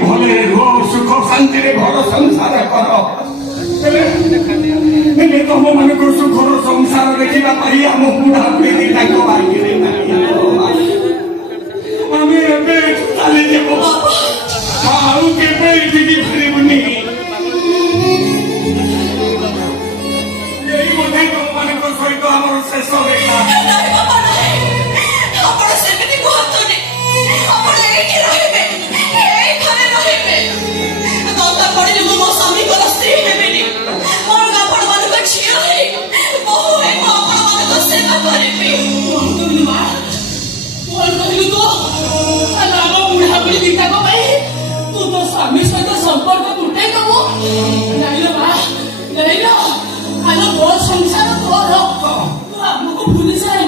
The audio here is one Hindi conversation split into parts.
भले रुह सुख शांति घर संसार कर तुम मान सुखर संसार देखा पाई आम बुढ़ा बुढ़ी दिटा चली फेरबुनि बोधे तुम मान सहित आम शेष देखा स्वामी सहित संपर्क तुटे दबु बहुत संसार तोर आमको भूली जाए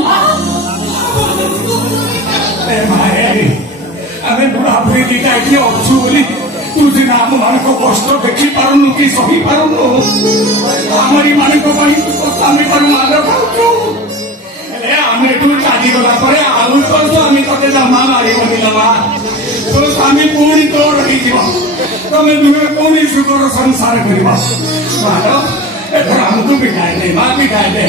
आम बुढ़ा बुढ़ी दिटा ये अच्छु बोली तू सीना आम मान कष्ट देखी पारुनु कि सही पारुनु आमरी मान स्वामी पर मार खाऊ आम तू चालीगला आउ कष्ट आम ते जमा मारिबनी जमा तो स्वामी पुणी तो रही तुम दुहे पुणी सुखर संसार कर आमको बिठाए दे माँ बिठाए दे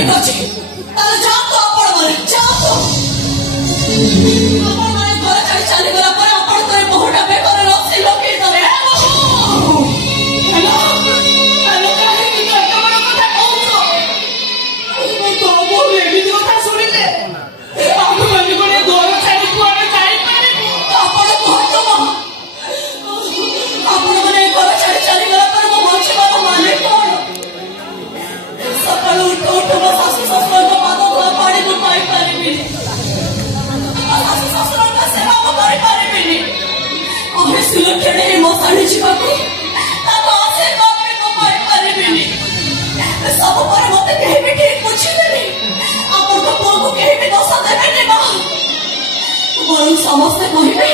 समस्ते कहे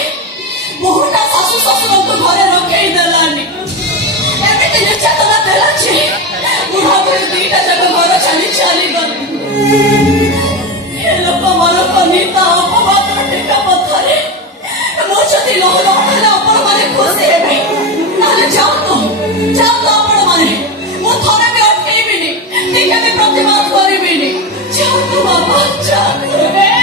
बहुटा शाशु शशुर को घर रखे देलानी एमती निर्यातना देला बुढ़ा बुढ़ी दुईटा जाक घर छाड़ी चली गले लोक मान नीता अपवाद टेका पथरे मुझे लहर हटाले आपण मैंने खुशी हे जाओ आपण मैंने मुझे भी अटकेबिनी टीके भी प्रतिबाद करी जाओ बाबा जाओ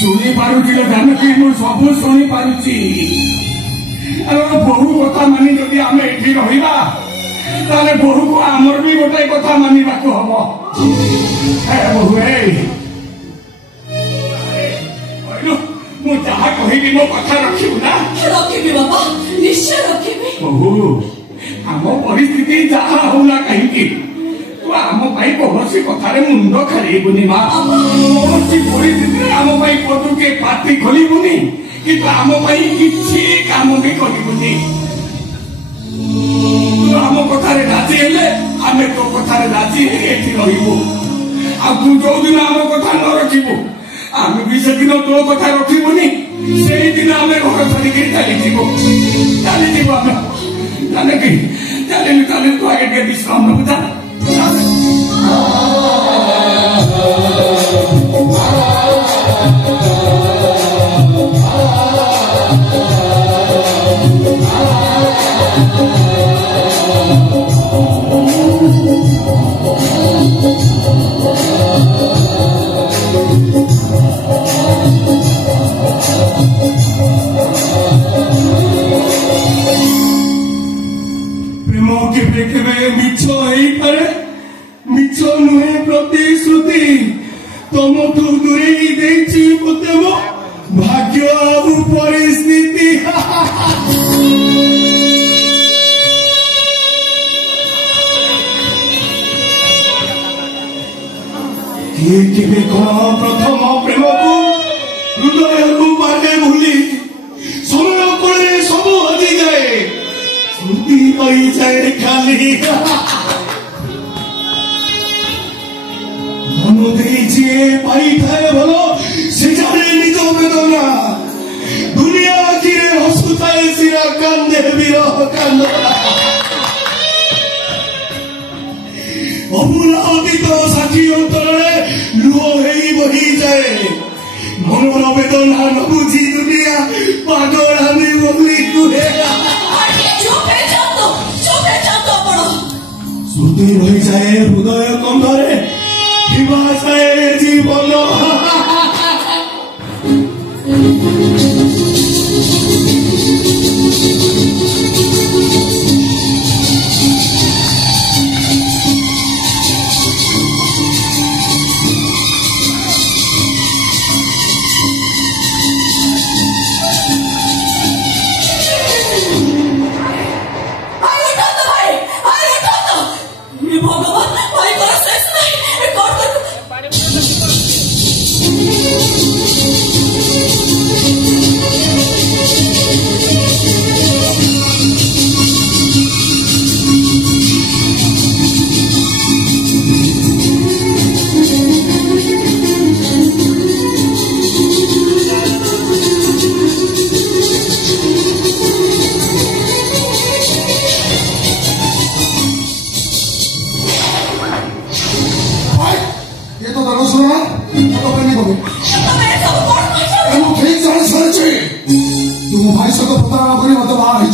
शुणी पारुची जानकी मुझे सब शुणी पारुची बहु कथा मानी जदि आम एठी रहिबा ताले बहु को आमर भी गोटे कथा मानिबाकु हबो बहु मु जहा कहिबी मो कथा रखिबु ना रखिबी बाबा निश्चय रखिबी बहु आम परिस्थिति जहा होला कहीं आम कौन कथार मुंड खेलबुनि माँ कौन परिस्थिति आम पदू के पार्टी खोलबुनि कि आम किसी काम भी करूनी आम कथार राजी हेले आम तो कथार राजी रु तू जो दिन आम कथा न रखू आम भी से दिन तो कथा रखुनि से दिन आम घर छाड़ी चली चली तू आगे विश्राम नबू प्रेम केवे केवे मिछ पारे मिछ नुहे प्रतिश्रुति तुमठू दूरे मते मो भाग्य आउ परिस्थिति केवे कौन प्रथम प्रेम को हृदय को बाटे भूली समय पड़े सब हजी जाए स्मृति कही जाए खाली मन जी पाई थाए भलो से जाने निज वेदना दुनिया आखिर हसुताए सिरा कांदे विरह कांद अमूल अतीत साक्षी अंतरे लुह बही जाए মনের বেদনা ন বুঝি দুনিয়া পাগল আমি বলি কুহে শ্রুতি রহিযাଏ হৃদয় কন্ধরে দিবাসাଏ জীবন तुम भाई सहित प्रतारणा कर मत बाहर